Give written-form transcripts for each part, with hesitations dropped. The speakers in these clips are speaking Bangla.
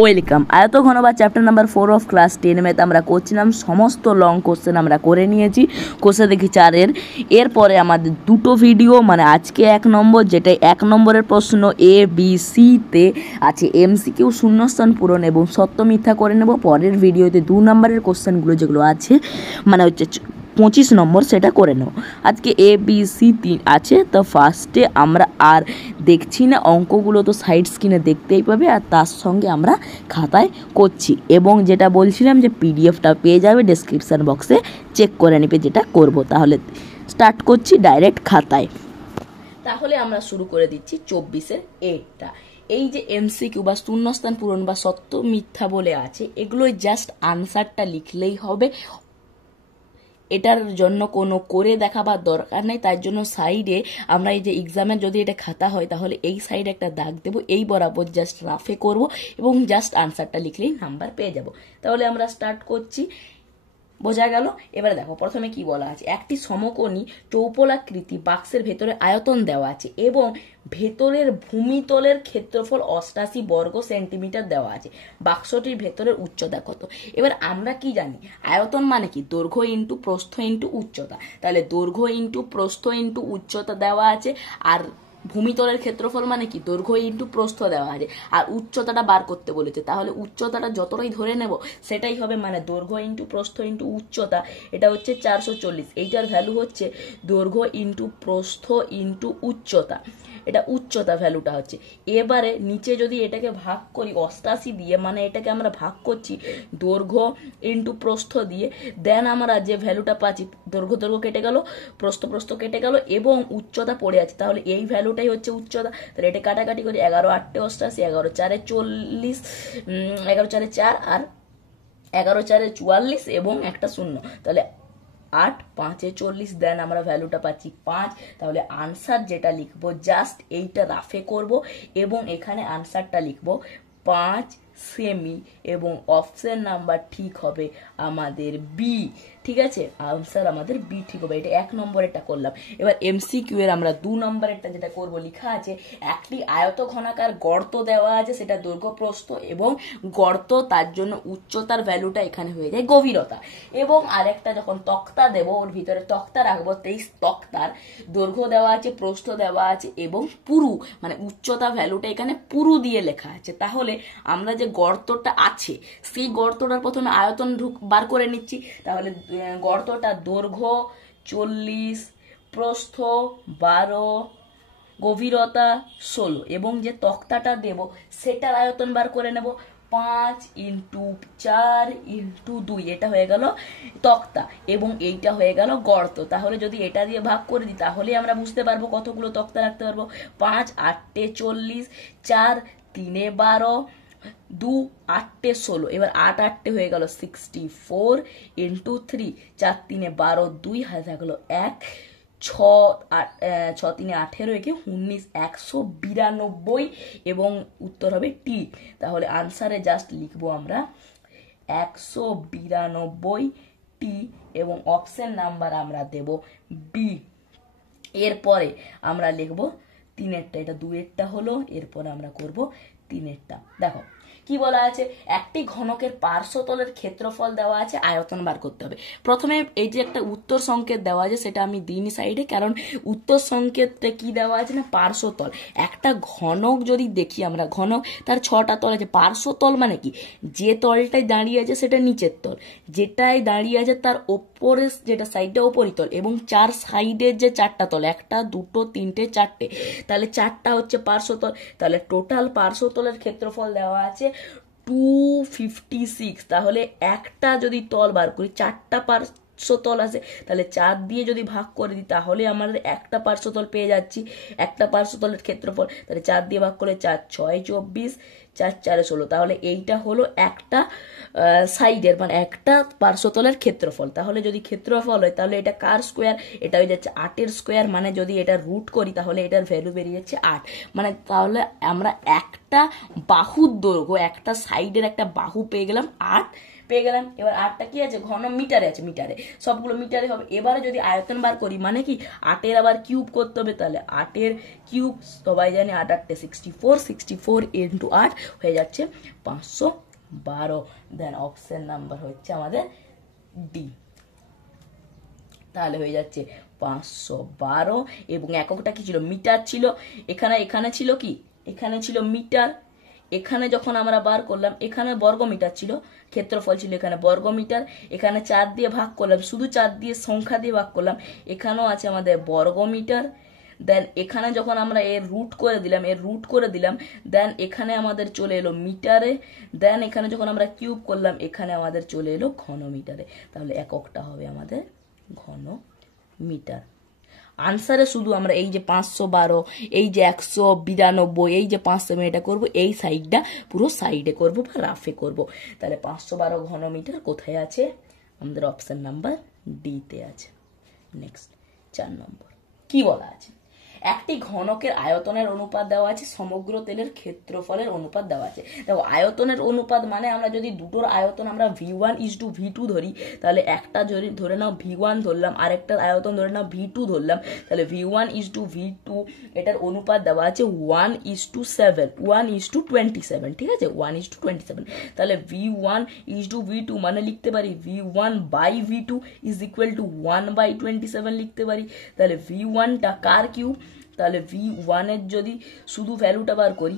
ওয়েলকাম। আয়ত ঘনবা চ্যাপ্টার নাম্বার 4 অফ ক্লাস 10 মেতে আমরা করছিলাম সমস্ত লং কোশ্চেন আমরা করে নিয়েছি। কোশ্চেন দেখি 4 এরপরে আমাদের দুটো ভিডিও, মানে আজকে 1 নম্বর, যেটা 1 নম্বরের প্রশ্ন এ বি সিতে আছে এমসিকিউ শূন্যস্থান পূরণ এবং সত্য মিথ্যা করে নেব। পরের ভিডিওতে 2 নম্বরের কোশ্চেনগুলো যেগুলো আছে মানে হচ্ছে 25 নম্বর, সেটা করে নেব। আজকে এ বি সি 3 আছে, তো ফার্স্টে আমরা আর দেখছি না, অঙ্কগুলো তো সাইড স্ক্রিনে দেখতেই পাবে, আর তার সঙ্গে আমরা খাতায় করছি। এবং যেটা বলছিলাম যে পিডিএফটা পেয়ে যাবে ডেসক্রিপশান বক্সে, চেক করে নেবে যেটা করব। তাহলে স্টার্ট করছি ডাইরেক্ট খাতায়। তাহলে আমরা শুরু করে দিচ্ছি 24-এর এটা। এই যে এমসিকিউ বা শূন্যস্থান পূরণ বা সত্য মিথ্যা বলে আছে, এগুলোই জাস্ট আনসারটা লিখলেই হবে। এটার জন্য কোনো করে দেখাবার দরকার নেই। তার জন্য সাইডে আমরা এই যে এক্সামের যদি এটা খাতা হয় তাহলে এই সাইডে একটা দাগ দেবো, এই বরাবর জাস্ট রাফে করব এবং জাস্ট আনসারটা লিখলেই নাম্বার পেয়ে যাব। তাহলে আমরা স্টার্ট করছি, বোঝা গেল। এবারে দেখো প্রথমে কি বলা আছে, একটি সমকোণী চৌপলাকৃতি বাক্সের ভেতরে আয়তন দেওয়া আছে এবং ভেতরের ভূমিতলের ক্ষেত্রফল 88 বর্গ সেন্টিমিটার দেওয়া আছে। বাক্সটির ভেতরের উচ্চতা কত? এবার আমরা কি জানি, আয়তন মানে কি দৈর্ঘ্য ইন্টু প্রস্থ ইন্টু উচ্চতা। তাহলে দৈর্ঘ্য ইন্টু প্রস্থ ইন্টু উচ্চতা দেওয়া আছে, আর ভূমিতলের ক্ষেত্রফল মানে কি দৈর্ঘ্য ইন্টু প্রস্থ দেওয়া আছে, আর উচ্চতাটা বার করতে বলেছে। তাহলে উচ্চতাটা যতটাই ধরে নেব সেটাই হবে, মানে দৈর্ঘ্য ইন্টু প্রস্থ ইন্টু উচ্চতা। এটা হচ্ছে 440, এইটার ভ্যালু হচ্ছে দৈর্ঘ্য ইন্টু প্রস্থ ইন্টু উচ্চতা, এটা উচ্চতা ভ্যালুটা হচ্ছে। এবারে নিচে যদি এটাকে ভাগ করি 88 দিয়ে, মানে এটাকে আমরা ভাগ করছি দৈর্ঘ্য ইন্টু প্রস্থ দিয়ে, দেন আমরা যে ভ্যালুটা পাচ্ছি, দৈর্ঘ্য দৈর্ঘ্য কেটে গেল, প্রস্থ প্রস্থ কেটে গেল এবং উচ্চতা পড়ে আছে। তাহলে এই ভ্যালুটাই হচ্ছে উচ্চতা। তাহলে এটা কাটাকাটি করি, 11 8 88, 11 4 40, 11 4 4 আর 11 4 44 এবং একটা শূন্য, তাহলে 8 5 40, দেন আমরা ভ্যালুটা পাচ্ছি 5। তাহলে আনসার যেটা লিখবো জাস্ট এইটা রাফে করব এবং এখানে আনসারটা লিখবো 5 সেমি এবং অপশন নাম্বার ঠিক হবে আমাদের বি। ঠিক আছে, আনসার আমাদের বি ঠিক হবে। এটা 1 নম্বরেরটা করলাম। এবার এমসিকিউ এর আমরা 2 নম্বরেরটা যেটা করব, লেখা আছে একটি আয়ত ঘনাকার গর্ত দেওয়া আছে, সেটা দৈর্ঘ্য প্রস্থ এবং গর্ত, তার জন্য উচ্চতার ভ্যালুটা এখানে হয়ে যায় গভীরতা। এবং আরেকটা যখন তক্তা দেব, ওর ভিতরে তক্তা রাখবো, 23 তক্তার দৈর্ঘ্য দেওয়া আছে, প্রস্থ দেওয়া আছে এবং পুরু, মানে উচ্চতা ভ্যালুটা এখানে পুরু দিয়ে লেখা আছে। তাহলে আমরা যে গর্তটা আছে সেই গর্তটার প্রথমে আয়তন বার করে নিচ্ছি। তাহলে গর্তটা দৈর্ঘ্য 40, প্রস্থ 12, গভীরতা 16 এবং যে তক্তাটা দেব সেটার আয়তন বার করে নেব 5 × 4 × 2, এটা হয়ে গেল তক্তা এবং এইটা হয়ে গেল গর্ত। তাহলে যদি এটা দিয়ে ভাগ করে দিই তাহলে আমরা বুঝতে পারবো কতগুলো তক্তা রাখতে পারবো। 5 8 40, 4 3 12, 2 8 16, এবার 8 8 হয়ে গেল 64 × 3, 4 3 12, 2 হাতে থাকলো 1, 6 3 18, 19, 192 এবং উত্তর হবে টি। তাহলে আনসারে জাস্ট লিখবো আমরা 192 টি এবং অপশন নাম্বার আমরা দেব বি। এরপরে আমরা লিখবো 3-এরটা, এটা 2-এরটা হলো, এরপরে আমরা করব 3-এরটা। দেখো কি বলা আছে, একটি ঘনকের পার্শ্বতলের ক্ষেত্রফল দেওয়া আছে, আয়তন বার করতে হবে। প্রথমে এই যে একটা উত্তর সংকেত দেওয়া আছে সেটা আমি দিইনি সাইডে, কারণ উত্তর সংকেতে কি দেওয়া আছে না পার্শ্বতল। একটা ঘনক যদি দেখি আমরা, ঘনক তার 6টা তল আছে। পার্শ্বতল মানে কি, যে তলটায় দাঁড়িয়ে আছে সেটা নিচের তল, যেটাই দাঁড়িয়ে আছে তার ওপরে যেটা সাইডটা উপরিতল এবং 4 সাইডের যে 4টা তল, 1 2 3 4টে, তাহলে 4টা হচ্ছে পার্শ্বতল। তাহলে টোটাল পার্শ্বতলের ক্ষেত্রফল দেওয়া আছে 256। তাহলে একটা যদি তল বার করি, 4টা পার্শ্বতল আছে, তাহলে 4 দিয়ে যদি ভাগ করে দিই তাহলে আমাদের একটা পার্শ্বতল পেয়ে যাচ্ছি, একটা পার্শ্বতলের ক্ষেত্রফল। তাহলে 4 দিয়ে ভাগ করে 4 6 24, 4 4 16, তাহলে এইটা হলো একটা সাইডের মানে একটা পার্শ্বতলের ক্ষেত্রফল। তাহলে যদি ক্ষেত্রফল হয় তাহলে এটা কার স্কোয়ার, এটা হয়ে যাচ্ছে 8-এর স্কোয়ার, মানে যদি এটা রুট করি তাহলে এটার ভ্যালু বেরিয়ে যাচ্ছে 8। মানে তাহলে আমরা একটা বাহুর দৈর্ঘ্য, একটা সাইডের একটা বাহু পেয়ে গেলাম 8 পেয়ে গেলাম। এবার 8টা কি আছে, ঘন মিটারে আছে, মিটারে সবগুলো মিটারে হবে। এবারে যদি আয়তন বার করি মানে কি 8-এর আবার কিউব করতে হবে, তাহলে 8-এর কিউব সবাই জানি 8 8 64, 64 × 8, হয়ে যাচ্ছে 512। দেন অপশন নাম্বার হচ্ছে আমাদের ডি। তাহলে হয়ে যাচ্ছে 512 এবং এককটা কি ছিল? মিটার ছিল। এখানে ছিল কি? এখানে ছিল মিটার। এখানে যখন আমরা বার করলাম এখানে বর্গমিটার ছিল, ক্ষেত্রফল ছিল এখানে বর্গমিটার। এখানে 4 দিয়ে ভাগ করলাম, শুধু 4 দিয়ে সংখ্যা দিয়ে ভাগ করলাম, এখানেও আছে আমাদের বর্গমিটার। দেন এখানে যখন আমরা এর রুট করে দিলাম, দেন এখানে আমাদের চলে এলো মিটারে। দেন এখানে যখন আমরা কিউব করলাম এখানে আমাদের চলে এলো ঘনমিটারে। তাহলে এককটা হবে আমাদের ঘন মিটার। আনসারে শুধু আমরা এই যে 512, এই যে 192, এই যে 500 এটা করবো, এই সাইডটা পুরো সাইডে করব বা রাফে করব। তাহলে 512 ঘনমিটার কোথায় আছে? আমাদের অপশন নাম্বার ডি তে আছে। নেক্সট 4 নম্বর কি বলা আছে? একটি ঘনকের আয়তনের অনুপাত দেওয়া আছে, সমগ্র তেলের ক্ষেত্রফলের অনুপাত দেওয়া আছে। দেখো আয়তনের অনুপাত মানে আমরা যদি দুটোর আয়তন আমরা v1:v2 ধরি, তাহলে একটা যদি ধরে নাও v1 ধরলাম, আরেকটার আয়তন ধরে নাও v2 ধরলাম, তাহলে v1:v2 এটার অনুপাত দেওয়া আছে 1:7, 1:27, ঠিক আছে, 1:27। তাহলে v1:v2 মানে লিখতে পারি v1/v2 ইজ ইকুয়াল টু 1/27 লিখতে পারি। তাহলে v1টা কার কিউব? তাহলে v1 এর যদি শুধু ভ্যালুটা বার করি,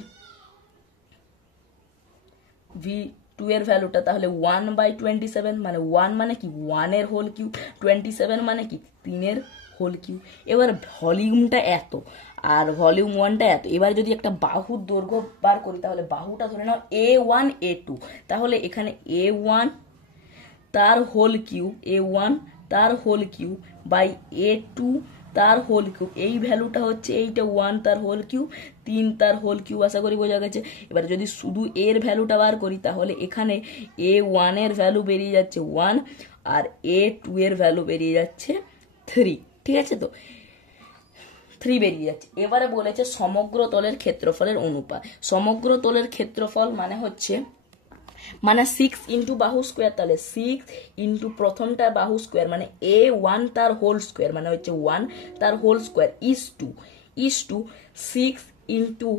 v2 এর ভ্যালুটা, তাহলে 1/27 মানে 1 মানে কি? 1 এর হোল কিউব। 27 মানে কি? 3 এর হোল কিউব। এবার ভলিউমটা এত আর ভলিউম 1টা এত। এবার যদি একটা বাহুর দৈর্ঘ্য বার করি, তাহলে বাহুটা ধরে নাও a1 a2, তাহলে এখানে a1 তার হোল কিউব, a1 তার হোল কিউব বাই a2 তার হোল কিউব। এই ভ্যালুটা হচ্ছে এইটা 1 তার হোল কিউব, 3 তার হোল কিউব। আশা করি বোঝা গেছে। এবার যদি শুধু এর ভ্যালুটা বার করি, তাহলে এখানে a1 এর ভ্যালু বেরিয়ে যাচ্ছে 1 আর a2 এর ভ্যালু বেরিয়ে যাচ্ছে 3, ঠিক আছে? তো 3 বেরিয়ে যাচ্ছে। এবারে বলেছে সমগ্র তলের ক্ষেত্রফলের অনুপাত। সমগ্র তলের ক্ষেত্রফল মানে হচ্ছে 6 ইন্টু বাহু স্কোয়ার, তাহলে 6 ইন্টু প্রথমটার বাহু স্কোয়ার মানে a1 তার হোল স্কোয়ার মানে হচ্ছে 1 তার whole square is two 6 into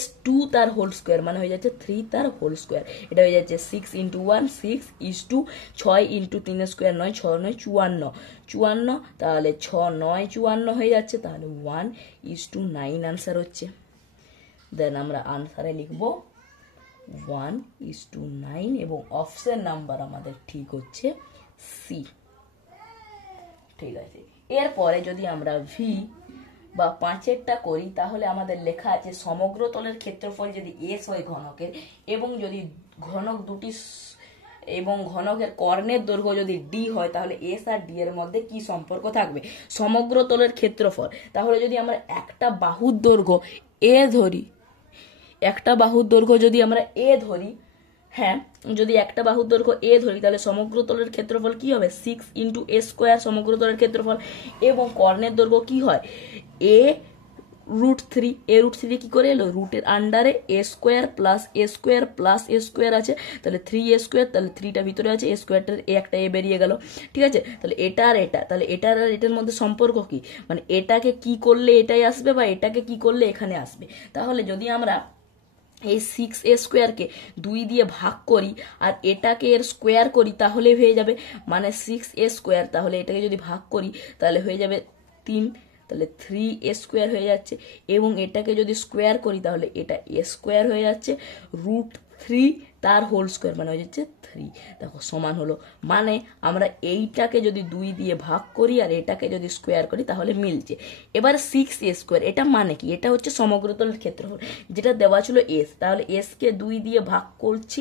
s2 তার হোল স্কোয়ার মানে হয়ে যাচ্ছে 3 তার হোল স্কোয়ার। এটা হয়ে যাচ্ছে 6 ইন্টু 1 6 ইস টু 6 ইন্টু 3 স্কোয়ার 9, 6 9 54, তাহলে 6 9 54 হয়ে যাচ্ছে। তাহলে 1:9 আনসার হচ্ছে। দেন আমরা আনসারে লিখবো 1:9 এবং অপশন নাম্বার আমাদের ঠিক হচ্ছে সি, ঠিক আছে। এরপরে যদি আমরা ভি বা 5এরটা করি, তাহলে আমাদের লেখা আছে সমগ্র তলের ক্ষেত্রফল যদি এস হয় ঘনকের, এবং যদি ঘনক দুটি এবং ঘনকের কর্ণের দৈর্ঘ্য যদি ডি হয়, তাহলে এস আর ডি এর মধ্যে কি সম্পর্ক থাকবে? সমগ্র তলের ক্ষেত্রফল। তাহলে যদি আমরা একটা বাহুর দৈর্ঘ্য এ ধরি, একটা বাহুর দৈর্ঘ্য যদি আমরা এ ধরি, হ্যাঁ, যদি একটা বাহুর দৈর্ঘ্য এ ধরি, তাহলে সমগ্র তলের ক্ষেত্রফল কি হবে? 6 ইন্টু এ স্কোয়ার সমগ্র তলের ক্ষেত্রফল। এবং কর্ণের দৈর্ঘ্য কি হয়? a√3। a√3 কি করে এলো? রুটের আন্ডারে এ স্কোয়ার প্লাস এ স্কোয়ার প্লাস এ স্কোয়ার আছে, তাহলে 3a স্কোয়ার, তাহলে 3টা ভিতরে আছে, এ স্কোয়ারটার একটা এ বেরিয়ে গেল, ঠিক আছে। তাহলে এটা আর এটা, তাহলে এটার আর এটার মধ্যে সম্পর্ক কি? মানে এটাকে কি করলে এটাই আসবে বা এটাকে কি করলে এখানে আসবে। তাহলে যদি আমরা এই 6a স্কোয়ারকে 2 দিয়ে ভাগ করি আর এটাকে এর স্কোয়ার করি, তাহলে হয়ে যাবে মানে 6a স্কোয়ার। তাহলে এটাকে যদি ভাগ করি তাহলে হয়ে যাবে 3, তাহলে 3a স্কোয়ার হয়ে যাচ্ছে। এবং এটাকে যদি স্কোয়ার করি তাহলে এটা a স্কোয়ার হয়ে যাচ্ছে, √3 তার হোল স্কোয়ার মানে হয়ে যাচ্ছে 3। দেখো সমান হলো, মানে আমরা এইটাকে যদি 2 দিয়ে ভাগ করি আর এটাকে যদি স্কোয়ার করি তাহলে মিলছে। এবার 6a স্কোয়ার এটা মানে কি? এটা হচ্ছে সমগ্রতলের ক্ষেত্রফল, যেটা দেওয়া ছিল এস, তাহলে এসকে 2 দিয়ে ভাগ করছি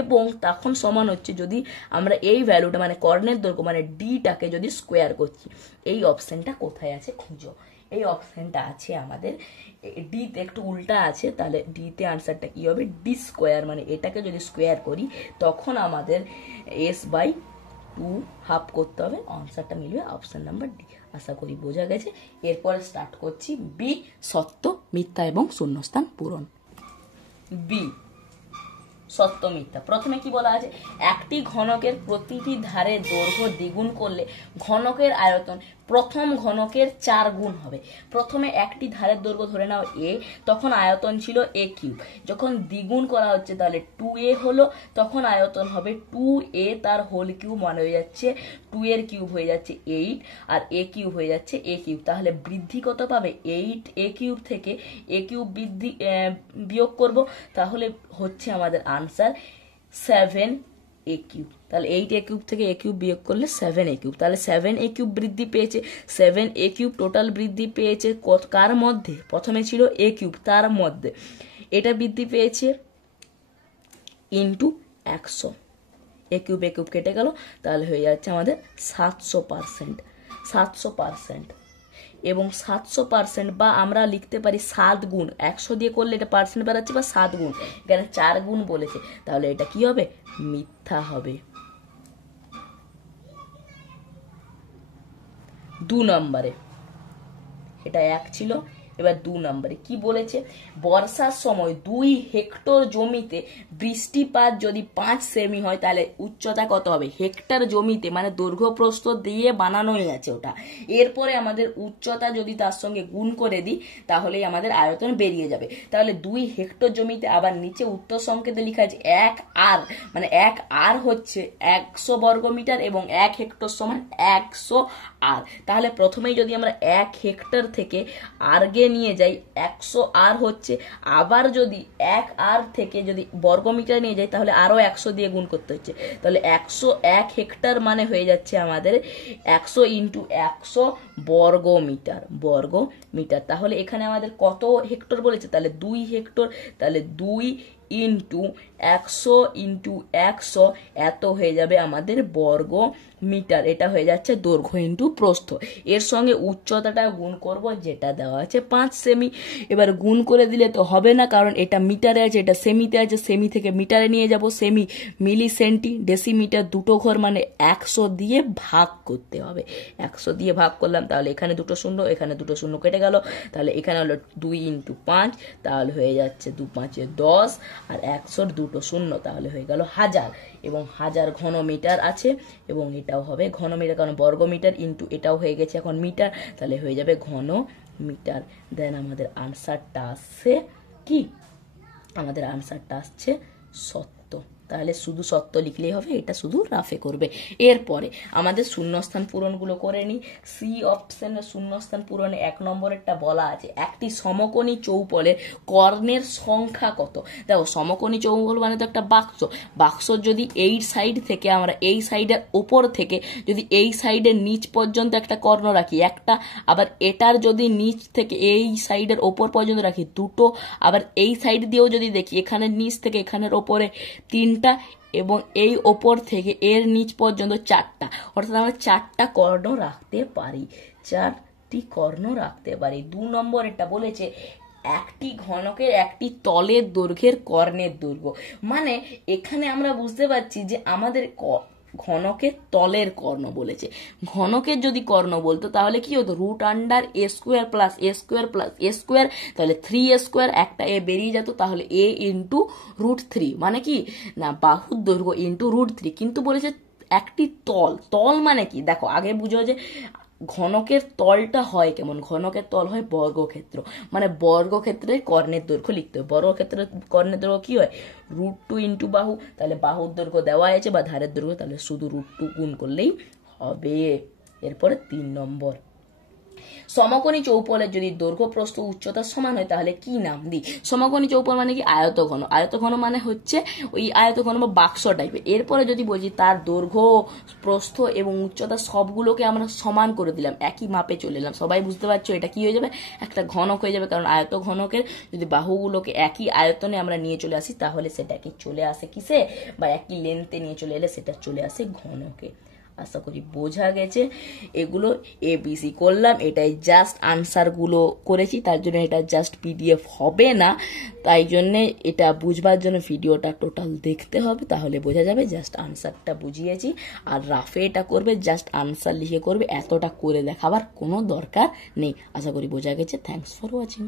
এবং তখন সমান হচ্ছে যদি আমরা এই ভ্যালুটা মানে কর্ণের দৈর্ঘ্য মানে ডিটাকে যদি স্কোয়ার করছি। এই অপশনটা কোথায় আছে খুঁজো। এই অপশনটা আছে আমাদের ডিতে, একটু উল্টা আছে, তাহলে ডিতে আনসারটা কি হবে? ডি স্কোয়ার, মানে এটাকে যদি স্কোয়ার করি তখন আমাদের s/2 হাফ করতে হবে, আনসারটা মিলবে অপশন নাম্বার ডি। আশা করি বোঝা গেছে। এরপরে স্টার্ট করছি বি, সত্য মিথ্যা এবং শূন্যস্থান পূরণ। বি সত্য মিথ্যা। প্রথমে কি বলা আছে, একটি ঘনকের প্রতিটি ধারে দৈর্ঘ্য দ্বিগুণ করলে ঘনকের আয়তন প্রথম ঘনকের 4 গুণ হবে। প্রথমে একটি ধারের দৈর্ঘ্য ধরে নাও a, তখন আয়তন ছিল a কিউব। যখন দ্বিগুণ করা হচ্ছে তাহলে 2a হলো, তখন আয়তন হবে 2a তার হোল কিউব, মানে হয়ে যাচ্ছে 2 এর কিউব হয়ে যাচ্ছে 8 আর a কিউব হয়ে যাচ্ছে a কিউব। তাহলে বৃদ্ধি কত পাবে, 8a কিউব থেকে a কিউব বৃদ্ধি বিয়োগ করব, তাহলে হচ্ছে আমাদের আনসার 7a কিউব। তাহলে 8a কিউব থেকে a কিউব বিয়োগ করলে 7a কিউব। তাহলে 7a কিউব বৃদ্ধি পেয়েছে, 7a কিউব টোটাল বৃদ্ধি পেয়েছে কার মধ্যে, প্রথমে ছিল a কিউব, তার মধ্যে এটা বৃদ্ধি পেয়েছে ইন্টু 100। a কিউব কেটে গেল, তাহলে হয়ে যাচ্ছে আমাদের 700%। 700% এবং 700%, বা আমরা লিখতে পারি 7 গুণ। 100 দিয়ে করলে এটা পার্সেন্ট বেরাচ্ছে, বা 7 গুণ, এখানে 4 গুণ বলেছে, তাহলে এটা কি হবে, মিথ্যা হবে। 2 নম্বরে এটা 1 ছিল, এবার 2 নম্বরে কি বলেছে, বর্ষার সময় 2 হেক্টর জমিতে বৃষ্টিপাত যদি 5 সেমি হয় তাহলে উচ্চতা কত হবে। হেক্টর জমিতে মানে দৈর্ঘ্য প্রস্থ দিয়ে বানানোই আছে ওটা। এরপরে আমাদের উচ্চতা যদি তার সঙ্গে গুণ করে দিই তাহলেই আমাদের আয়তন বেরিয়ে যাবে। তাহলে 2 হেক্টর জমিতে, আবার নিচে উত্তর সংকেতে লেখা আছে 1 আর, মানে 1 আর হচ্ছে 100 বর্গমিটার এবং 1 হেক্টর সমান 100 আর। তাহলে প্রথমেই যদি আমরা 1 হেক্টর থেকে আর নিয়ে যাই 100 আর হচ্ছে, আবার যদি 1 আর থেকে যদি বর্গমিটার নিয়ে যাই তাহলে আরো 100 দিয়ে গুণ করতে হচ্ছে। তাহলে 101 হেক্টর মানে হয়ে যাচ্ছে আমাদের 100 ইন্টু 100 বর্গমিটার। তাহলে এখানে আমাদের কত হেক্টর বলেছে, তাহলে 2 হেক্টর, তাহলে 2 ইন্টু 100 ইন্টু 100 এত হয়ে যাবে আমাদের বর্গ মিটার। এটা হয়ে যাচ্ছে দৈর্ঘ্য ইন্টু প্রস্থ। এর সঙ্গে উচ্চতাটা গুণ করব, যেটা দেওয়া আছে 5 সেমি। এবার গুণ করে দিলে তো হবে না, কারণ এটা মিটারে আছে, এটা সেমিতে আছে, সেমি থেকে মিটারে নিয়ে যাব। সেমি, মিলি, সেন্টি, ডেসিমিটার দুটো ঘর, মানে 100 দিয়ে ভাগ করতে হবে। 100 দিয়ে ভাগ করলাম, তাহলে এখানে দুটো শূন্য, এখানে দুটো শূন্য কেটে গেল, তাহলে এখানে হলো 2 ইন্টু 5, তাহলে হয়ে যাচ্ছে 2 5 10, আর 100 দুটো শূন্য, তাহলে হয়ে গেল 1000। এবং 1000 ঘন মিটার আছে, এবং এটাও হবে ঘন মিটার, কারণ বর্গ মিটার ইন্টু এটাও হয়ে গেছে এখন মিটার, তাহলে হয়ে যাবে ঘন মিটার। দেন আমাদের আনসারটা আসছে কি, আমাদের আনসারটা আসছে সত্য। তাহলে শুধু সত্য লিখলেই হবে, এটা শুধু রাফে করবে। এরপরে আমাদের শূন্যস্থান পূরণগুলো করে নিই। সি অপশনের শূন্যস্থান পূরণে 1 নম্বরেরটা বলা আছে, একটি সমকোণী চৌপলের কর্ণের সংখ্যা কত। দেখো সমকোণী চৌপল মানে তো একটা বাক্স, যদি এই সাইড থেকে আমরা এই সাইডের ওপর থেকে যদি এই সাইডের নিচ পর্যন্ত একটা কর্ণ রাখি একটা, আবার এটার যদি নিচ থেকে এই সাইডের ওপর পর্যন্ত রাখি দুটো, আবার এই সাইড দিয়েও যদি দেখি এখানের নিচ থেকে এখানের ওপরে 3টা, এবং এই ওপর থেকে এর নিচ পর্যন্ত 4টা, অর্থাৎ আমরা 4টা কর্ণ রাখতে পারি, 4টি কর্ণ রাখতে পারি। 2 নম্বর এটা বলেছে একটি ঘনকের একটি তলের দৈর্ঘ্যের কর্ণের দৈর্ঘ্য, মানে এখানে আমরা বুঝতে পারছি যে আমাদের ঘনকের তলের কর্ণ বলেছে। ঘনকের যদি কর্ণ বলতো তাহলে কি হতো, √a² plus a² plus a², তাহলে 3a², একটা এ বেরিয়ে যেত, তাহলে a ইন্টু √3, মানে কি না বাহুর দৈর্ঘ্য ইন্টু √3। কিন্তু বলেছে একটি তল মানে কি, দেখো আগে বুঝো যে ঘনকের তলটা হয় কেমন, ঘনকের তল হয় বর্গক্ষেত্র, মানে বর্গক্ষেত্রের কর্ণের দৈর্ঘ্য লিখতে হবে। বর্গক্ষেত্রের কর্ণের দৈর্ঘ্য কি হয়, √2 ইন্টু বাহু, তাহলে বাহুর দৈর্ঘ্য দেওয়া আছে বা ধারের দৈর্ঘ্য, তাহলে শুধু √2 গুণ করলেই হবে। এরপরে 3 নম্বর, সমকোণী চৌপলের যদি দৈর্ঘ্য প্রস্থ উচ্চতা সমান হয় তাহলে কি নাম দিই। সমকোণী চৌপল মানে কি, আয়তঘন। আয়তঘন মানে হচ্ছে ওই আয়তঘন বা বাক্স টাইপের। এরপরে যদি বলছি তার দৈর্ঘ্য প্রস্থ এবং উচ্চতা সবগুলোকে আমরা সমান করে দিলাম, একই মাপে চলে এলাম, সবাই বুঝতে পারছো এটা কি হয়ে যাবে, একটা ঘনক হয়ে যাবে। কারণ আয়ত ঘনকের যদি বাহুগুলোকে একই আয়তনে আমরা নিয়ে চলে আসি তাহলে সেটাকে চলে আসে কিসে, বা একই লেন্থে নিয়ে চলে এলে সেটা চলে আসে ঘনকে। আশা করি বোঝা গেছে। এগুলো ABC করলাম, এটাই জাস্ট আনসারগুলো করেছি, তার জন্য এটা জাস্ট PDF হবে না, তাই জন্যে এটা বুঝবার জন্য ভিডিওটা টোটাল দেখতে হবে, তাহলে বোঝা যাবে। জাস্ট আনসারটা বুঝিয়েছি, আর রাফে এটা করবে, জাস্ট আনসার লিখে করবে, এতটা করে দেখাবার কোনো দরকার নেই। আশা করি বোঝা গেছে। Thanks for watching.